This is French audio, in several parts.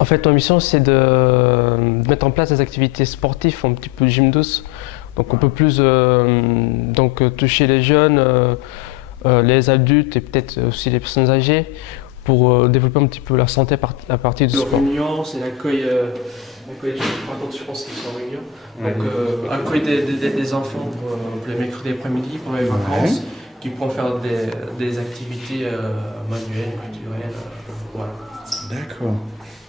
En fait, ma mission, c'est de mettre en place des activités sportives, un petit peu de gym douce. Donc, on peut plus toucher les jeunes, les adultes et peut-être aussi les personnes âgées pour développer un petit peu leur santé à partir du sport. Réunion, c'est l'accueil des jeunes, par contre, je pense qu'ils sont en réunion. Donc, accueil des enfants pour les mercredis après-midi, pour les vacances, qui pourront faire des activités manuelles, culturelles. Voilà. D'accord.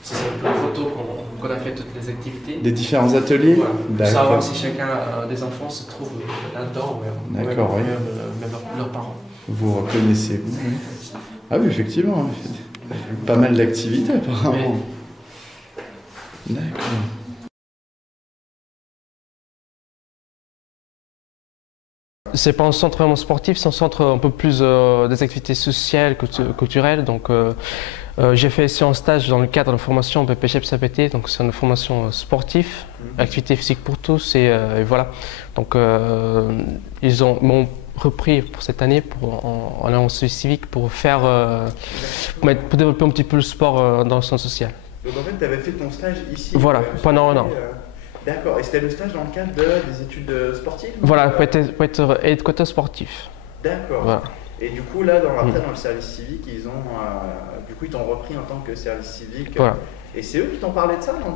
C'est un peu une photo qu'on a fait toutes les activités. Des différents ateliers. Voilà. Pour savoir si chacun des enfants se trouve là-dedans, ou même leurs parents. Vous reconnaissez, vous, oui. Ah oui, effectivement. Pas mal d'activités apparemment. Oui. D'accord. C'est pas un centre vraiment sportif, c'est un centre un peu plus des activités sociales, culturelles. Donc, j'ai fait ici un stage dans le cadre de la formation BPGEPS-APT, donc c'est une formation sportive, activité physique pour tous, et voilà. Donc, ils m'ont repris pour cette année en allant au service civique pour développer un petit peu le sport dans le centre social. Donc en fait, tu avais fait ton stage ici. Voilà, pendant un an. D'accord, et c'était le stage dans le cadre des études sportives? Voilà, pour être éducateur sportif. D'accord. Voilà. Et du coup, là, après, dans le service civique, ils t'ont repris en tant que service civique. Voilà. Et c'est eux qui t'ont parlé de ça, non?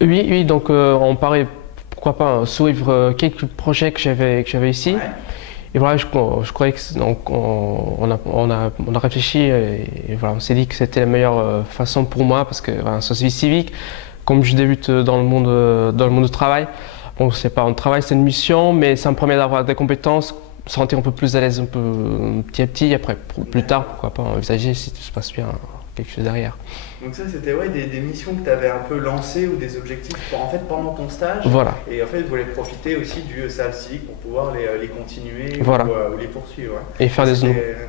Oui, donc on parlait, pourquoi pas, suivre quelques projets que j'avais ici. Ouais. Et voilà, je croyais que donc, on a réfléchi et voilà, on s'est dit que c'était la meilleure façon pour moi parce que voilà, un service civique, comme je débute dans le monde du travail, bon, c'est pas un travail, c'est une mission, mais ça me permet d'avoir des compétences, me sentir un peu plus à l'aise petit à petit. Après, plus tard, pourquoi pas envisager si tout se passe bien, quelque chose derrière. Donc ça, c'était des missions que tu avais un peu lancées ou des objectifs pendant ton stage. Voilà. Et en fait, vous voulez profiter aussi du service civique pour pouvoir les continuer ou les poursuivre. Ouais. Et faire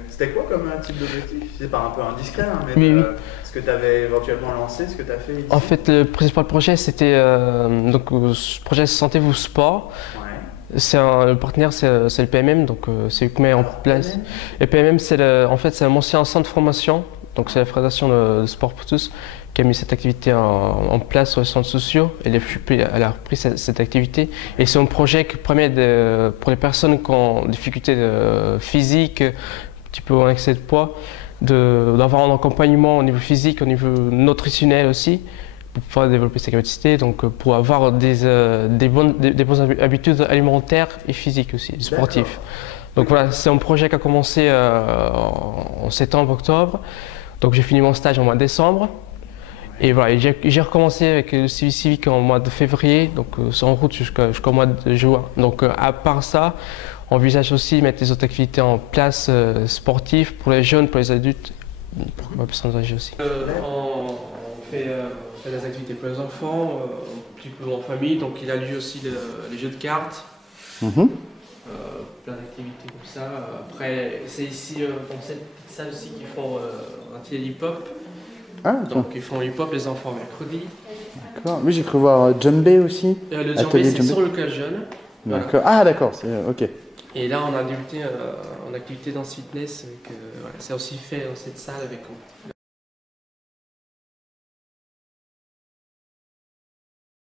C'était quoi comme type d'objectif? C'est pas un peu indiscret, hein, mais ce que tu avais éventuellement lancé, ce que tu as fait ici? En fait, le principal projet, c'était ce projet Santé-vous Sport. Le partenaire, c'est le PMM, donc c'est eux qui met en place. Le PMM, c'est un ancien centre de formation, donc c'est la Fédération de Sport pour tous qui a mis cette activité en place sur les centres sociaux. Elle a repris cette activité et c'est un projet qui permet pour les personnes qui ont des difficultés physiques, un petit peu en excès de poids, d'avoir un accompagnement au niveau physique, au niveau nutritionnel aussi, pour pouvoir développer ses capacités, donc pour avoir des bonnes habitudes alimentaires et physiques aussi, sportives. Donc voilà, c'est un projet qui a commencé en septembre, octobre. Donc j'ai fini mon stage en mois de décembre. Et voilà, j'ai recommencé avec le service civique en mois de février, donc c'est en route jusqu'au mois de juin. Donc à part ça, on envisage aussi de mettre des autres activités en place sportives pour les jeunes, pour les adultes, pour les personnes âgées aussi. On fait des activités pour les enfants, un petit peu en famille, donc il a lieu aussi les jeux de cartes, plein d'activités comme ça. Après, c'est ici dans cette petite salle aussi qu'ils font un atelier hip-hop. Donc ils font hip-hop les enfants mercredi. D'accord. Oui, j'ai cru voir Djembé aussi. Le Djembé, c'est sur le local jeune. D'accord. Voilà. Ah d'accord, ok. Et là, on a débuté en activité dans ce fitness. Voilà, c'est aussi fait dans cette salle avec.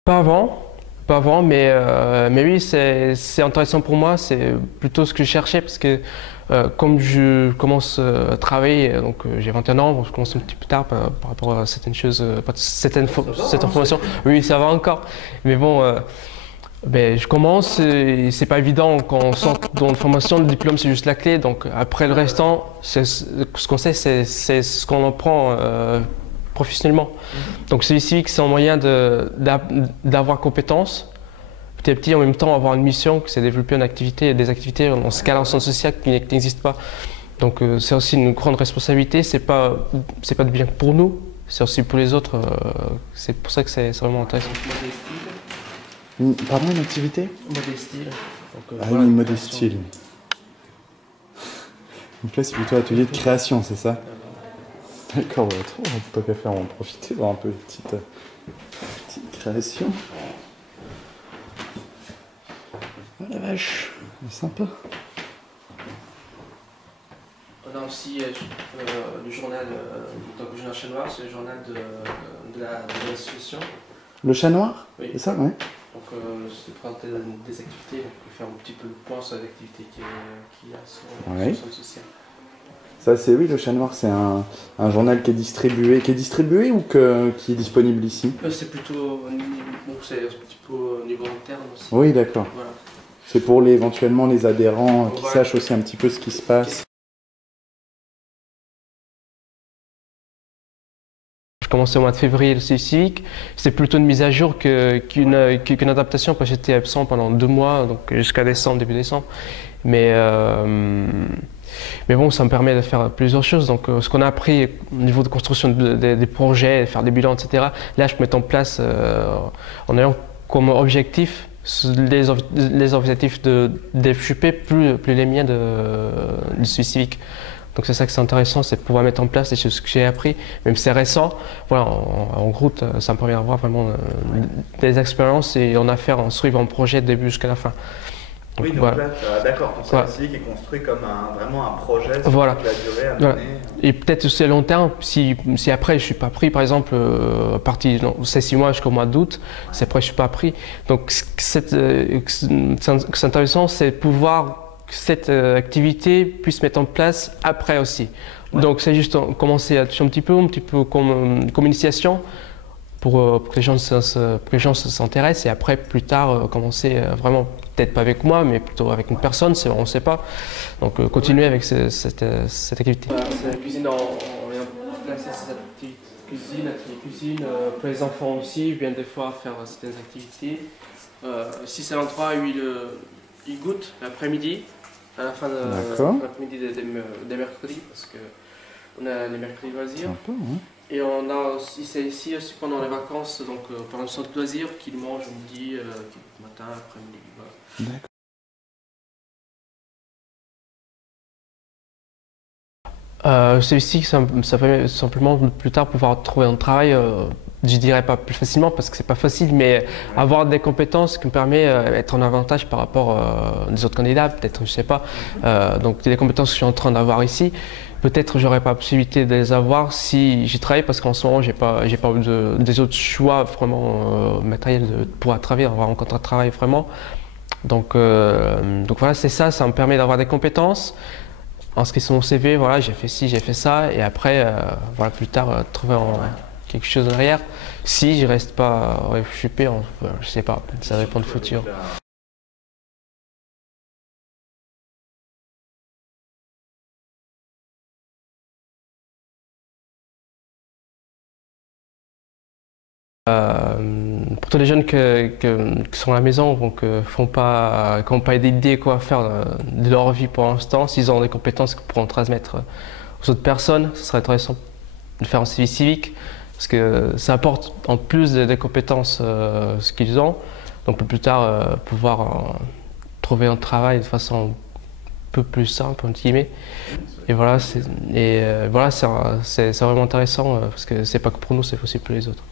Pas avant, pas avant, mais oui, c'est intéressant pour moi, c'est plutôt ce que je cherchais, parce que comme je commence à travailler, donc j'ai 21 ans, donc je commence un petit peu tard par rapport à certaines choses, cette information. Oui, ça va encore, mais bon, je commence, et c'est pas évident quand on sort dans une formation, le diplôme c'est juste la clé, donc après le restant, ce qu'on sait, c'est ce qu'on apprend professionnellement. Donc service civique, c'est un moyen d'avoir compétences, petit à petit, en même temps avoir une mission, que c'est développer une activité, des activités dans ce cas-là en sens social qui n'existe pas. Donc c'est aussi une grande responsabilité, c'est pas de bien pour nous, c'est aussi pour les autres, c'est pour ça que c'est vraiment intéressant. Pardon, une activité? Modestyle. Voilà, une modestyle. Donc là, c'est plutôt atelier de création, c'est ça? D'accord, on peut pas faire, on va profiter, voir un peu de petite création. Oh la vache, c'est sympa. On a aussi le journal, donc le journal Chat Noir, c'est le journal de l'association. Le Chat Noir? Oui. C'est ça, ouais. Donc c'est présenter des activités, donc faire un petit peu le point sur les activités qu'il y a sur le centre social. Ça, c'est oui, le Chat Noir, c'est un journal qui est distribué ou qui est disponible ici? C'est plutôt c'est un petit peu au niveau interne aussi. Oui, d'accord. Voilà. C'est pour éventuellement les adhérents qui sachent aussi un petit peu ce qui se passe. Je commençais au mois de février le service civique. C'est plutôt une mise à jour qu'une adaptation parce que j'étais absent pendant 2 mois, donc jusqu'à décembre, début décembre. Mais bon, ça me permet de faire plusieurs choses. Donc, ce qu'on a appris au niveau de construction des projets, faire des bilans, etc. Là, je mets en place en ayant comme objectif les objectifs de FJP plus les miens du service civique. Donc c'est ça que c'est intéressant, c'est de pouvoir mettre en place les choses que j'ai appris, même si c'est récent. Voilà, en route, ça me permet d'avoir vraiment des expériences et en affaires, en suivant un projet de début jusqu'à la fin. Donc, oui, donc voilà. Là, d'accord, ton service civique est construit comme vraiment un projet sur toute la durée à mener. Et peut-être aussi à long terme, si après je ne suis pas pris, par exemple, c'est 6 mois jusqu'au mois d'août, si après je ne suis pas pris. Donc c'est intéressant, c'est de pouvoir cette activité puisse mettre en place après aussi. Ouais. Donc c'est juste commencer à toucher un petit peu comme initiation pour que les gens s'intéressent et après plus tard commencer vraiment, peut-être pas avec moi mais plutôt avec une personne, on ne sait pas. Donc continuer avec cette activité. C'est la cuisine, on vient placer cette activité cuisine, pour les enfants aussi, ils viennent des fois faire certaines activités. 6 à 23, ils goûtent l'après-midi, à la fin de l'après-midi des mercredis, parce qu'on a les mercredis loisirs. Sympa, hein. Et on a aussi, c'est ici aussi pendant les vacances, donc pendant le centre loisirs, qu'ils mangent midi, matin, après-midi. Voilà. D'accord. C'est ici que ça permet simplement plus tard pouvoir trouver un travail, je dirais pas plus facilement parce que c'est pas facile, mais avoir des compétences qui me permet d'être en avantage par rapport des autres candidats, peut-être, je sais pas. Donc des compétences que je suis en train d'avoir ici, peut-être j'aurais pas la possibilité de les avoir si j'y travaille parce qu'en ce moment j'ai pas eu des autres choix vraiment matériels de pouvoir travailler, avoir un contrat de travail vraiment. Donc voilà, c'est ça, ça me permet d'avoir des compétences. Inscrit sur mon CV, voilà, j'ai fait ci, j'ai fait ça, et après, voilà, plus tard, trouver quelque chose derrière. Si je reste pas FJP, je sais pas, ça dépend du futur. Pour tous les jeunes qui sont à la maison, donc qui n'ont pas d'idée quoi faire de leur vie pour l'instant, s'ils ont des compétences qu'ils pourront transmettre aux autres personnes, ce serait intéressant de faire un service civique parce que ça apporte en plus des compétences ce qu'ils ont, donc plus tard pouvoir trouver un travail de façon un peu plus simple entre guillemets. Et voilà, c'est vraiment intéressant parce que c'est pas que pour nous, c'est aussi pour les autres.